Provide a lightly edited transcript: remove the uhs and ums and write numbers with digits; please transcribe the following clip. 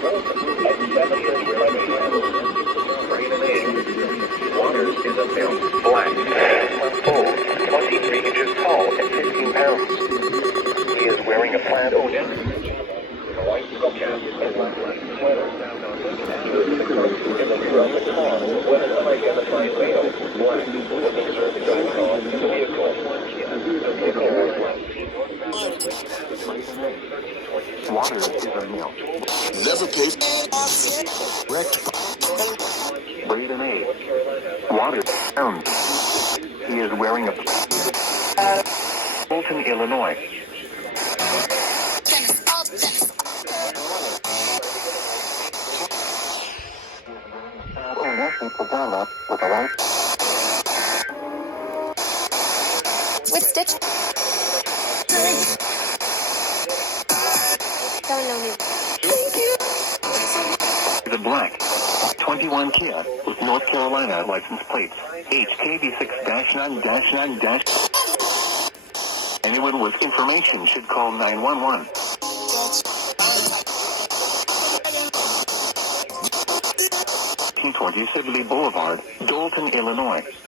Waters is a male, black, 1 full, 23 inches tall and 15 pounds. He is wearing a plaid ocean, a white skull cap, and black sweater. In the rear of the car was an unidentified male, black, with a service icon in the vehicle. The vehicle was black. Waters is a male. Never pay. Wrecked. Braden A. Waters found. He is wearing a Bolton, Illinois. With a light. With Stitch. Don't know me. The black 21 Kia with North Carolina license plates HKB6-9-9-. Anyone with information should call 911. 1920 Sibley Boulevard, Dolton, Illinois.